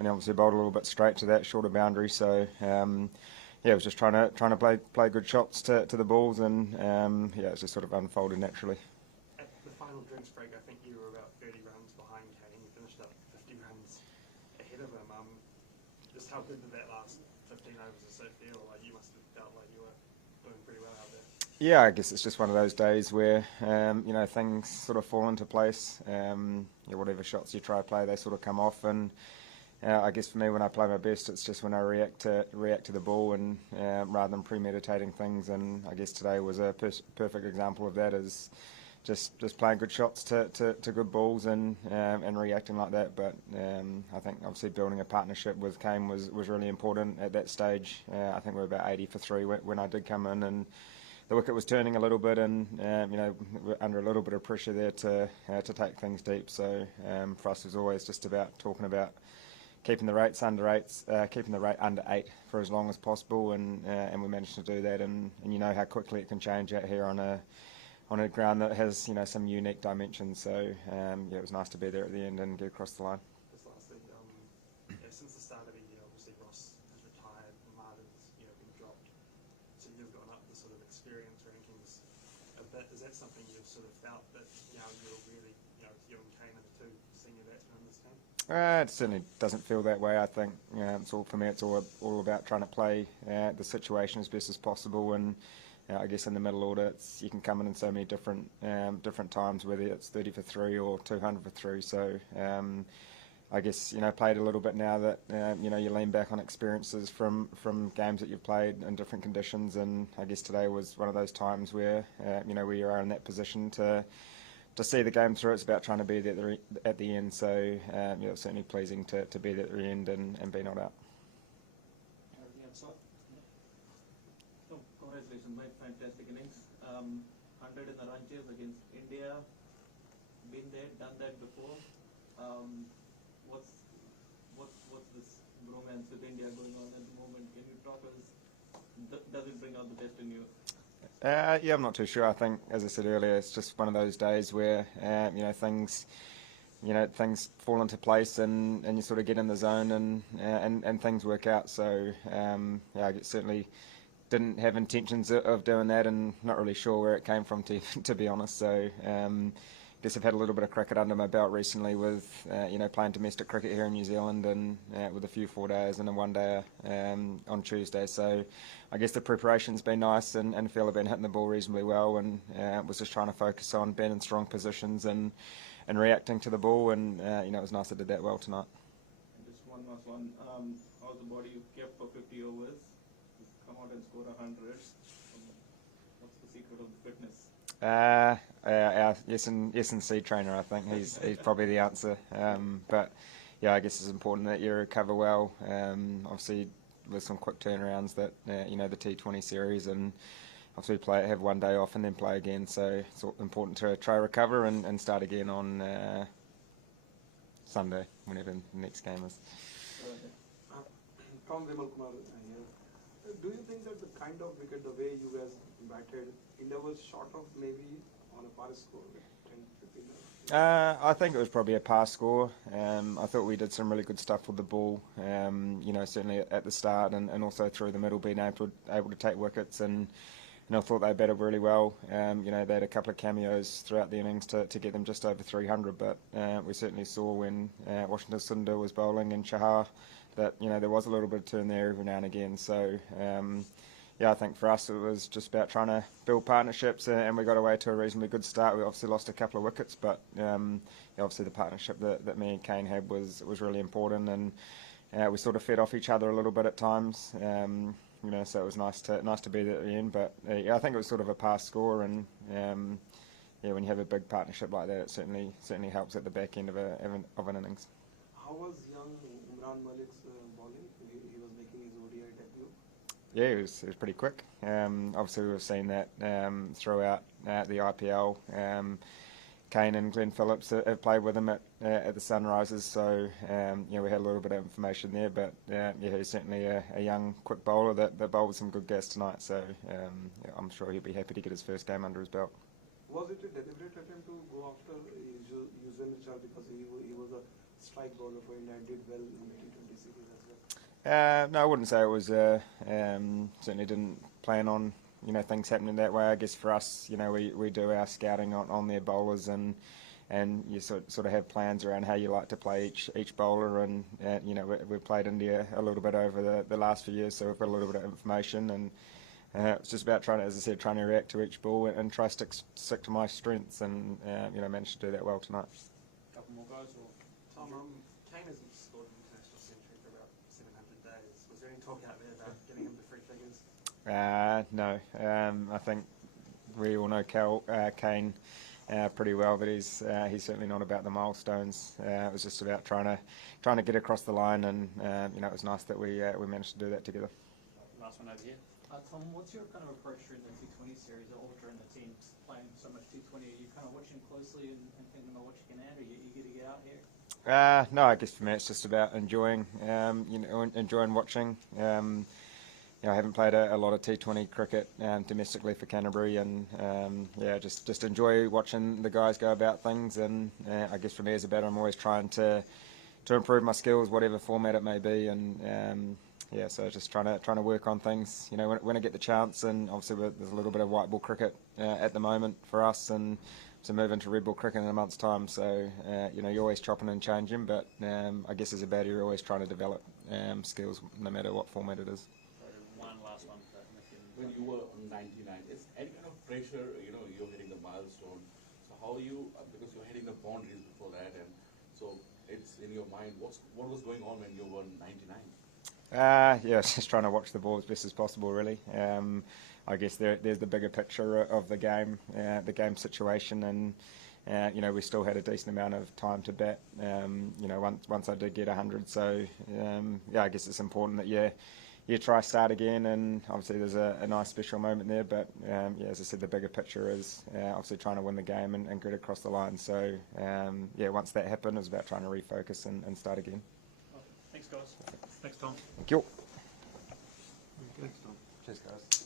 and he obviously bowled a little bit straight to that shorter boundary. So yeah, it was just trying to play good shots to the balls, and yeah, it just sort of unfolded naturally. At the final drinks break, I think you were about 30 runs behind Kane. You finished up 50 runs ahead of him. Just how good did that last 15 overs or so feel? Like, you must have felt like you were doing pretty well out there. Yeah, I guess it's just one of those days where things sort of fall into place. Whatever shots you try to play, they sort of come off, and I guess for me, when I play my best, it's just when I react to the ball, and rather than premeditating things. And I guess today was a perfect example of that. Is just playing good shots to good balls, and reacting like that. But I think obviously building a partnership with Kane was really important at that stage. I think we were about 80 for 3 when I did come in, and the wicket was turning a little bit, and we're under a little bit of pressure there to take things deep. So for us, it was always just about talking about keeping the rate under 8 for as long as possible, and we managed to do that. And you know how quickly it can change out here on a ground that has some unique dimensions. So yeah, it was nice to be there at the end and get across the line. Just lastly, since the start of the year, obviously Ross has retired, Martin's been dropped, so you've gone up the sort of experience rankings a bit. Is that something you've sort of felt that you're really you and Kane are the two senior batsmen in this team? It certainly doesn't feel that way. I think it's all for me. It's all about trying to play the situation as best as possible, and I guess in the middle order, you can come in so many different times, whether it's 30 for 3 or 200 for 3. So I guess played a little bit now that you lean back on experiences from games that you've played in different conditions, and I guess today was one of those times where where you are in that position to see the game through. It's about trying to be there at the end. So it's certainly pleasing to be there at the end and be not out. Congratulations, mate. Fantastic innings. 100 in the run chase against India. Been there, done that before. What's this bromance with India going on at the moment? Can you talk us? Does it bring out the best in you? Yeah, I'm not too sure. I think, as I said earlier, it's just one of those days where things fall into place, and you sort of get in the zone, and things work out. So yeah, I certainly didn't have intentions of doing that, and not really sure where it came from, to be honest. So I guess I've had a little bit of cricket under my belt recently with playing domestic cricket here in New Zealand, and with a few 4-days and a 1-day on Tuesday. So I guess the preparation's been nice, and feel I've been hitting the ball reasonably well, and was just trying to focus on being in strong positions and reacting to the ball, and it was nice I did that well tonight. And just one last one. How's the body you kept for 50 overs? Come out and score 100. What's the secret of the fitness? Our S&C trainer, I think he's probably the answer. But yeah, I guess it's important that you recover well. Obviously, with some quick turnarounds that the T20 series, and obviously have 1 day off and then play again. So it's important to try to recover and start again on Sunday, whenever the next game is. From Vimal Kumar here. Do you think that the kind of wicket, the way you guys batted, India was short of maybe on a par score, 10, 15 runs? I think it was probably a par score. I thought we did some really good stuff with the ball, certainly at the start, and also through the middle, being able to take wickets, and I thought they batted really well. They had a couple of cameos throughout the innings to get them just over 300, but we certainly saw when Washington Sundar was bowling and Chahar that there was a little bit of turn there every now and again. So yeah, I think for us it was just about trying to build partnerships, and we got away to a reasonably good start. We obviously lost a couple of wickets, but obviously the partnership that me and Kane had was really important, and we sort of fed off each other a little bit at times. So it was nice to be there at the end. But yeah, I think it was sort of a pass score, and yeah, when you have a big partnership like that, it certainly helps at the back end of an innings. How was young Umran Malik's bowling? He was making his ODI debut. Yeah, he was pretty quick. Obviously, we've seen that throughout the IPL. Kane and Glenn Phillips have played with him at the Sunrisers, so we had a little bit of information there. But yeah, he's certainly a young, quick bowler that bowled with some good gas tonight. So I'm sure he'll be happy to get his first game under his belt. Was it a deliberate attempt to go after Yuzvendra Chahal because he was a strike bowler for India and did well in the T20 No, I wouldn't say it was. Certainly didn't plan on things happening that way. I guess for us, we do our scouting on their bowlers and you sort of have plans around how you like to play each bowler. And we've played India a little bit over the last few years, so we've got a little bit of information. And it's just about trying to react to each ball and try to stick to my strengths. And managed to do that well tonight. Couple more guys, or Tom, Kane hasn't scored an international century for about 700 days. Was there any talk out there about getting him to three figures? No. I think we all know Kane pretty well, but he's certainly not about the milestones. It was just about trying to get across the line, and it was nice that we managed to do that together. last one over here. Tom, what's your kind of approach during the T20 series, or during the team playing so much T20? Are you kind of watching closely and thinking about what you can add? Are you eager to get out here? No, I guess for me it's just about enjoying watching. I haven't played a lot of T20 cricket domestically for Canterbury, and just enjoy watching the guys go about things. And I guess for me as a batter, I'm always trying to improve my skills, whatever format it may be. And so just trying to work on things. When I get the chance, and obviously there's a little bit of white ball cricket at the moment for us, and to move into red ball cricket in a month's time. So you're always chopping and changing, but I guess as a batter, you're always trying to develop skills, no matter what format it is. One last one. When you were on 99, is any kind of pressure, you're hitting the milestone, so how are you, because you're hitting the boundaries before that, and so it's in your mind, what was going on when you were 99? Just trying to watch the ball as best as possible, really. I guess there's the bigger picture of the game situation, and we still had a decent amount of time to bat. Once I did get 100, so I guess it's important that you try start again, and obviously there's a nice special moment there. But as I said, the bigger picture is obviously trying to win the game and get across the line. So once that happened, it was about trying to refocus and start again. Thanks, guys. Thanks, Tom. Thank you. Thanks, Tom. Cheers, guys.